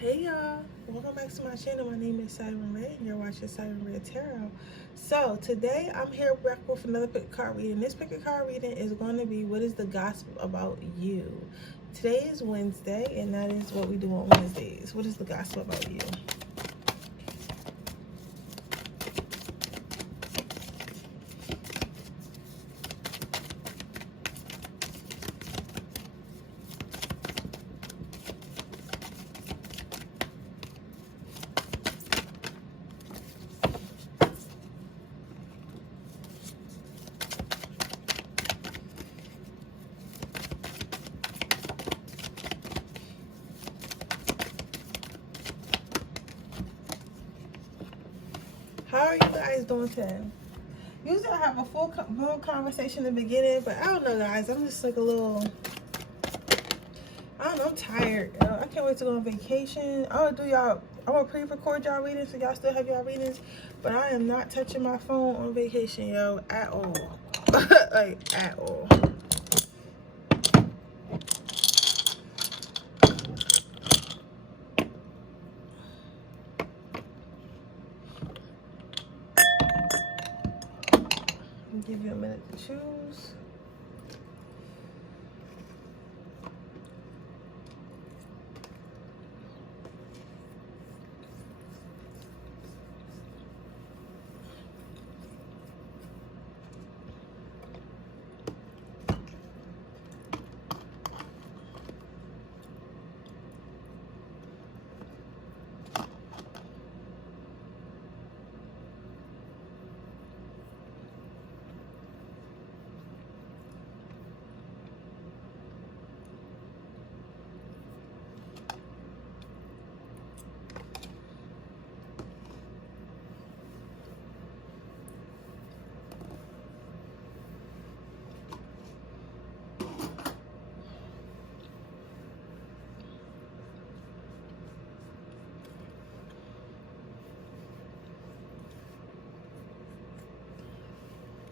Hey y'all, welcome back to my channel. My name is Siren Redd and you're watching Siren Redd Tarot. So today I'm here back with another pick card reading. This pick card reading is going to be what is the gossip about you. Today is Wednesday and that is what we do on Wednesdays. What is the gossip about you? How are you guys doing today? Usually I have a full conversation in the beginning, but I don't know, guys. I'm just like a little, I don't know, I'm tired. I can't wait to go on vacation. I'm gonna pre-record y'all readings so y'all still have y'all readings, but I am not touching my phone on vacation, yo, at all. Like, at all. I'll give you a minute to choose.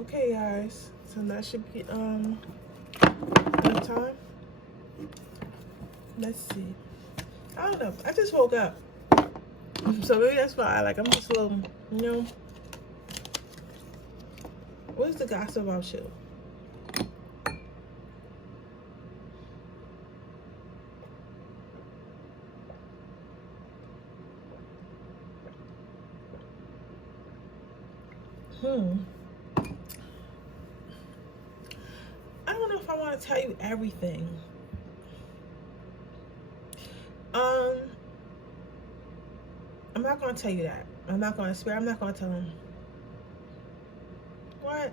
Okay, guys, so that should be enough time. Let's see. I don't know. I just woke up, so maybe that's why. Like, I'm just a little, you know. What is the gossip about you? I don't know if I want to tell you everything. I'm not gonna tell you that. I'm not gonna swear. I'm not gonna tell him. What?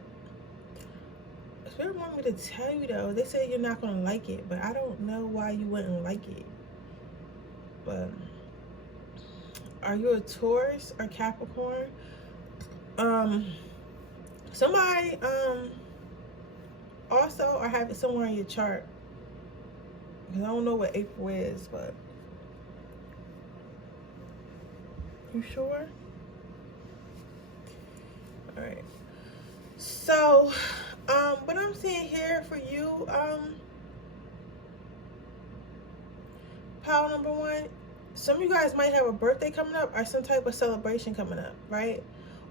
Spirit want me to tell you though. They say you're not gonna like it, but I don't know why you wouldn't like it. But are you a Taurus or Capricorn? Somebody also or have it somewhere in your chart. Because I don't know what April is, but you sure? All right. So, what I'm seeing here for you, pile number one, some of you guys might have a birthday coming up or some type of celebration coming up, right?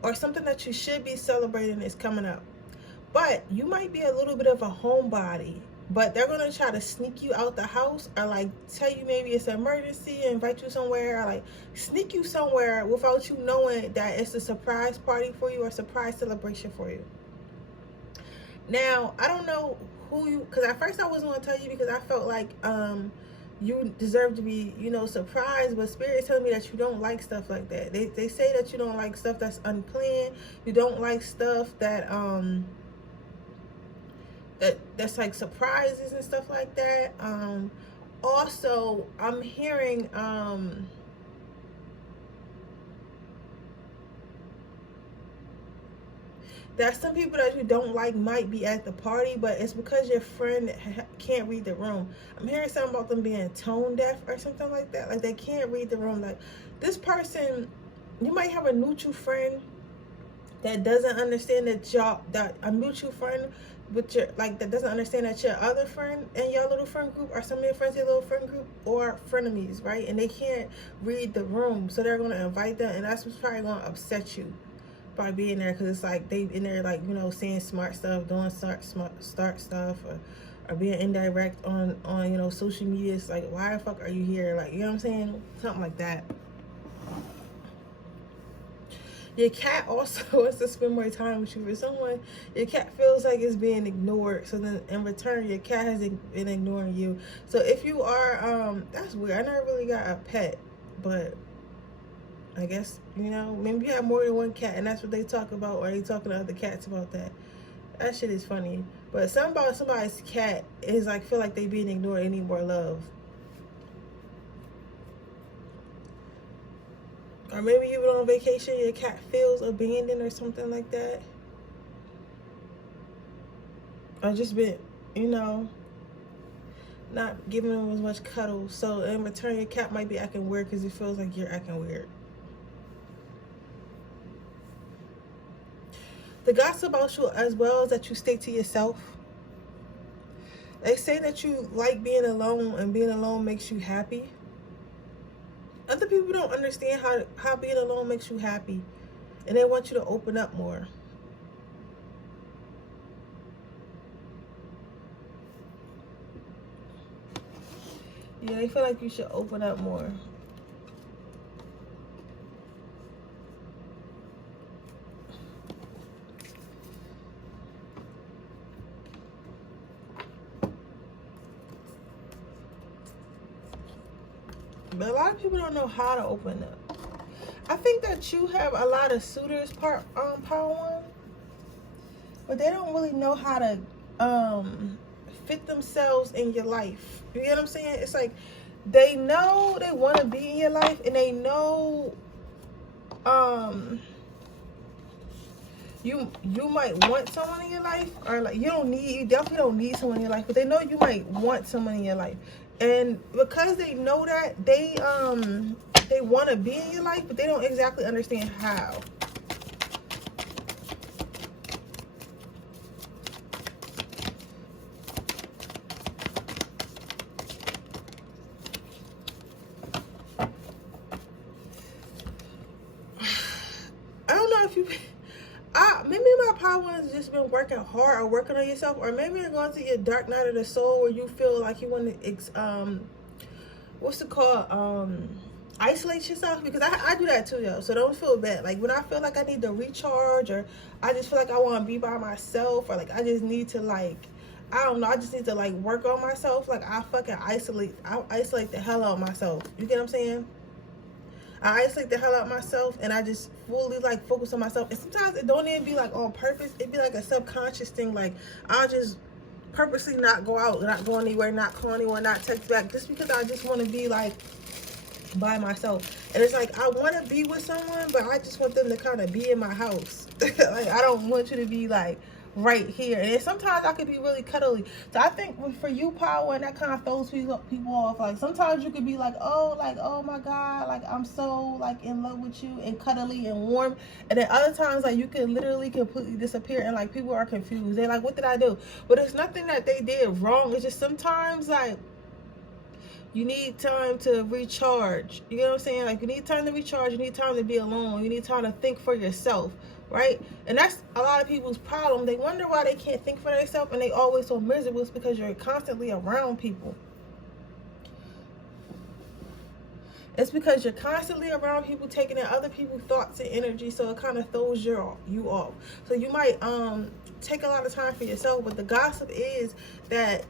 Or something that you should be celebrating is coming up. But you might be a little bit of a homebody, but they're going to try to sneak you out the house or like tell you maybe it's an emergency, invite you somewhere, or like sneak you somewhere without you knowing that it's a surprise party for you or surprise celebration for you. Now, I don't know who you, because at first I wasn't going to tell you because I felt like you deserve to be, you know, surprised, but Spirit's telling me that you don't like stuff like that. They say that you don't like stuff that's unplanned. You don't like stuff that that's like surprises and stuff like that. Also, I'm hearing that some people that you don't like might be at the party, but it's because your friend can't read the room. I'm hearing something about them being tone deaf or something like that. Like they can't read the room. Like this person, you might have a neutral friend that doesn't understand that a mutual friend with your, like, that doesn't understand that your other friend and your little friend group are some of your friends in your little friend group or frenemies, right? And they can't read the room, so they're going to invite them, and that's what's probably going to upset you by being there, because it's like they in there, like, you know, saying smart stuff, doing start stuff, or being indirect on you know, social media. It's like, why the fuck are you here? Like, you know what I'm saying? Something like that. Your cat also wants to spend more time with you. For someone, your cat feels like it's being ignored. So then in return, your cat has been ignoring you. So if you are, that's weird. I never really got a pet, but I guess, you know, maybe you have more than one cat and that's what they talk about, or they talking to other cats about that. That shit is funny. But something about somebody's cat is like, feel like they being ignored and need more love. Or maybe you were on vacation, your cat feels abandoned or something like that. Or just been, you know, not giving them as much cuddle. So in return, your cat might be acting weird because it feels like you're acting weird. The gossip about you as well is that you stay to yourself. They say that you like being alone, and being alone makes you happy. Other people don't understand how being alone makes you happy, and they want you to open up more. Yeah, they feel like you should open up more. But a lot of people don't know how to open up. I think that you have a lot of suitors, Power One, but they don't really know how to fit themselves in your life. You get what I'm saying? It's like they know they want to be in your life, and they know you might want someone in your life, or like you definitely don't need someone in your life, but they know you might want someone in your life. And because they know that, they want to be in your life, but they don't exactly understand how. I don't know if you... maybe my Power One has just been working hard or working on yourself, or maybe you're going through your dark night of the soul where you feel like you want to what's it called, isolate yourself, because I do that too, yo. So don't feel bad. Like when I feel like I need to recharge, or I just feel like I want to be by myself, or like I just need to, like, I don't know, I just need to like work on myself, like I isolate the hell out of myself. You get what I'm saying? I isolate the hell out of myself, and I just fully like focus on myself. And sometimes it don't even be like on purpose. It be like a subconscious thing. Like I'll just purposely not go out, not go anywhere, not call anyone, not text back, just because I just want to be like by myself. And it's like I want to be with someone, but I just want them to kind of be in my house. Like I don't want you to be like right here. And sometimes I could be really cuddly. So I think for you, Power, and that kind of throws people off. Like sometimes you could be like, oh my God, like I'm so like in love with you and cuddly and warm. And then other times like you can literally completely disappear, and like people are confused. They're like, what did I do? But it's nothing that they did wrong. It's just sometimes like you need time to recharge. You know what I'm saying? Like you need time to recharge. You need time to be alone. You need time to think for yourself. Right? And that's a lot of people's problem. They wonder why they can't think for themselves, and they always so miserable. It's because you're constantly around people. It's because you're constantly around people, taking in other people's thoughts and energy, so it kind of throws you off. So you might take a lot of time for yourself, but the gossip is that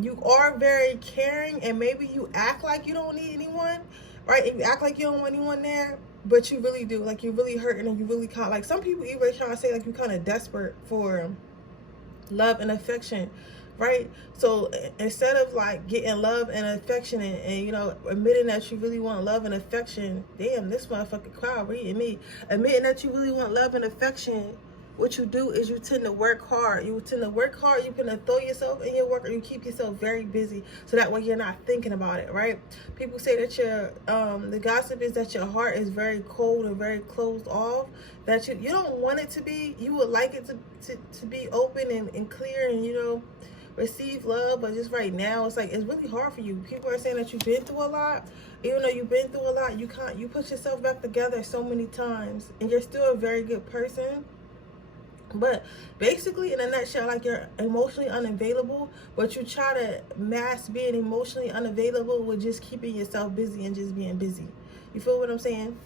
you are very caring, and maybe you act like you don't need anyone, right? And you act like you don't want anyone there, but you really do. Like you're really hurting, and you really kind of, like some people even trying to say like you're kind of desperate for love and affection, right? So instead of like getting love and affection, and you know, admitting that you really want love and affection, damn, this motherfucking crowd reading me, admitting that you really want love and affection, what you do is you tend to work hard. You tend to work hard. You tend to throw yourself in your work, or you keep yourself very busy, so that way you're not thinking about it, right? People say that the gossip is that your heart is very cold and very closed off, that you don't want it to be. You would like it to be open and clear and, you know, receive love, but just right now it's like it's really hard for you. People are saying that you've been through a lot. Even though you've been through a lot, you put yourself back together so many times, and you're still a very good person. But basically, in a nutshell, like, you're emotionally unavailable, but you try to mask being emotionally unavailable with just keeping yourself busy and just being busy. You feel what I'm saying?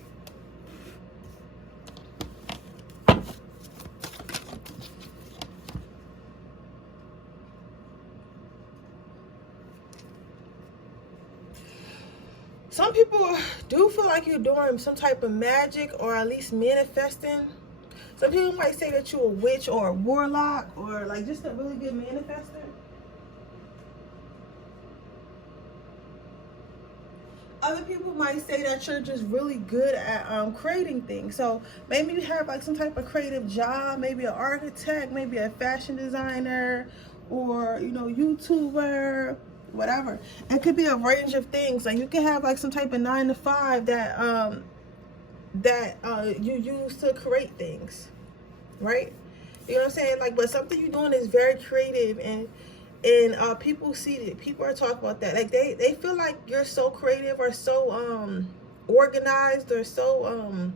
Some people do feel like you're doing some type of magic, or at least manifesting. Some people might say that you're a witch or a warlock, or like just a really good manifester. Other people might say that you're just really good at creating things. So maybe you have like some type of creative job, maybe an architect, maybe a fashion designer, or, you know, YouTuber, whatever. It could be a range of things. Like, you can have like some type of 9-to-5 that you use to create things, right? You know what I'm saying? Like, but something you're doing is very creative, and people see it. People are talking about that. Like, they feel like you're so creative, or so organized, or so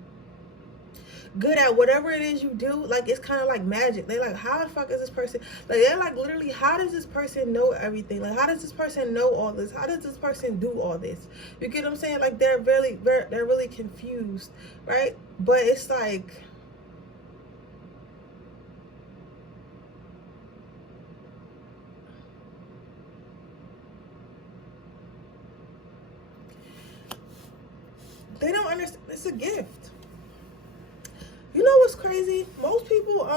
good at whatever it is you do. Like, it's kind of like magic. They like, how the fuck is this person, like, they're like, literally, how does this person know everything? Like, how does this person know all this? How does this person do all this? You get what I'm saying? Like, they're really confused, right? But it's like, they don't understand. It's a gift. You know what's crazy? Most people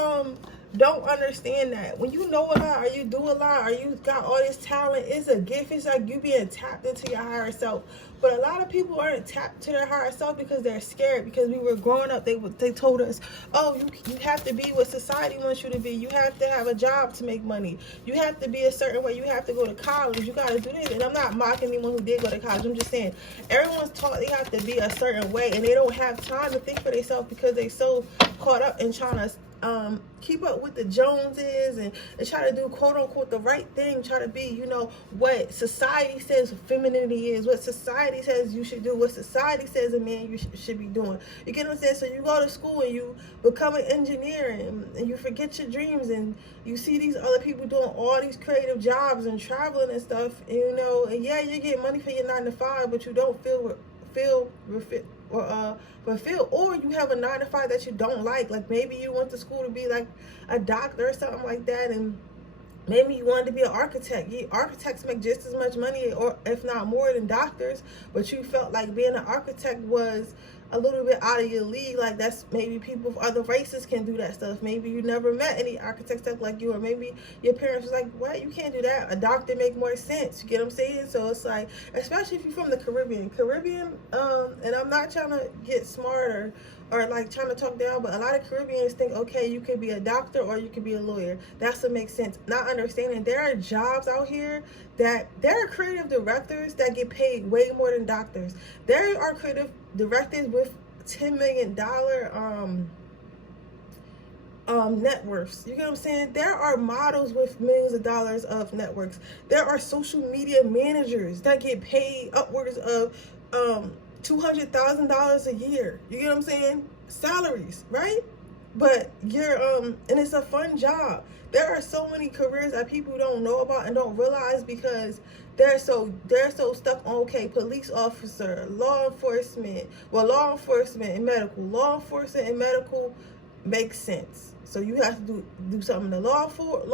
don't understand that when you know a lot, or you do a lot, or you got all this talent, it's a gift. It's like you being tapped into your higher self. But a lot of people aren't tapped to their higher self because they're scared. Because we were growing up, they told us, oh, you have to be what society wants you to be. You have to have a job to make money. You have to be a certain way. You have to go to college. You got to do this. And I'm not mocking anyone who did go to college. I'm just saying everyone's taught they have to be a certain way, and they don't have time to think for themselves because they so caught up in trying to keep up with the Joneses, and try to do quote unquote the right thing, try to be, you know, what society says femininity is, what society says you should do, what society says a man you should be doing. You get what I'm saying? So you go to school and you become an engineer, and you forget your dreams, and you see these other people doing all these creative jobs and traveling and stuff, and, you know, and yeah, you get money for your 9-to-5, but you don't feel fulfilled, or you have a 9-to-5 that you don't like maybe you went to school to be like a doctor or something like that, and maybe you wanted to be an architect. Architects make just as much money, or if not more, than doctors, but you felt like being an architect was a little bit out of your league. Like, that's maybe people of other races can do that stuff. Maybe you never met any architects that like you, or maybe your parents was like, what, you can't do that. A doctor make more sense. You get what I'm saying? So it's like, especially if you're from the Caribbean, and I'm not trying to get smarter or like trying to talk down, but a lot of Caribbeans think, okay, you could be a doctor or you could be a lawyer. That's what makes sense. Not understanding there are jobs out here that there are creative directors that get paid way more than doctors. There are creative directors with $10 million net worths. You get what I'm saying? There are models with millions of dollars of net worths. There are social media managers that get paid upwards of $200,000 a year. You get what I'm saying? Salaries, right? But you're and it's a fun job. There are so many careers that people don't know about and don't realize because they're so stuck on, okay, police officer, law enforcement and medical. Law enforcement and medical makes sense. So you have to do something in the law enforcement,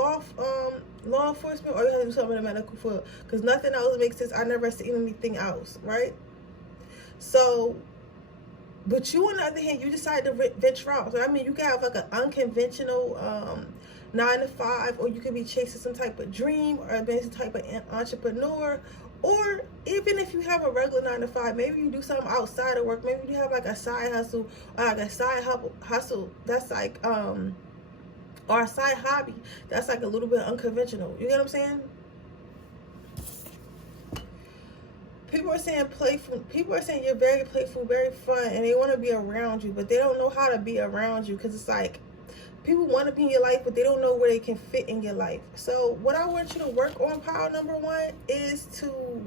or you have to do something in the medical field, because nothing else makes sense. I never seen anything else, right? So, but you, on the other hand, you decide to venture out. So I mean, you can have like an unconventional 9-to-5, or you could be chasing some type of dream, or being some type of entrepreneur, or even if you have a regular 9-to-5, maybe you do something outside of work. Maybe you have like a side hustle, or like a side hustle that's like or a side hobby that's like a little bit unconventional. You get what I'm saying? People are saying playful. People are saying you're very playful, very fun, and they want to be around you, but they don't know how to be around you, because it's like people want to be in your life, but they don't know where they can fit in your life. So what I want you to work on, pile number one, is to,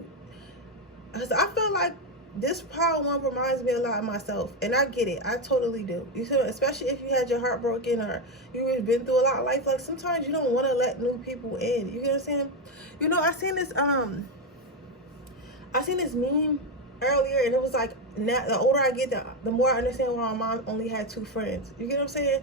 because I feel like this pile one reminds me a lot of myself, and I get it. I totally do. You see, especially if you had your heart broken or you've been through a lot of life. Like sometimes you don't want to let new people in. You get what I'm saying? You know, I seen this meme earlier, and it was like, now the older I get, the more I understand why my mom only had 2 friends. You get what I'm saying?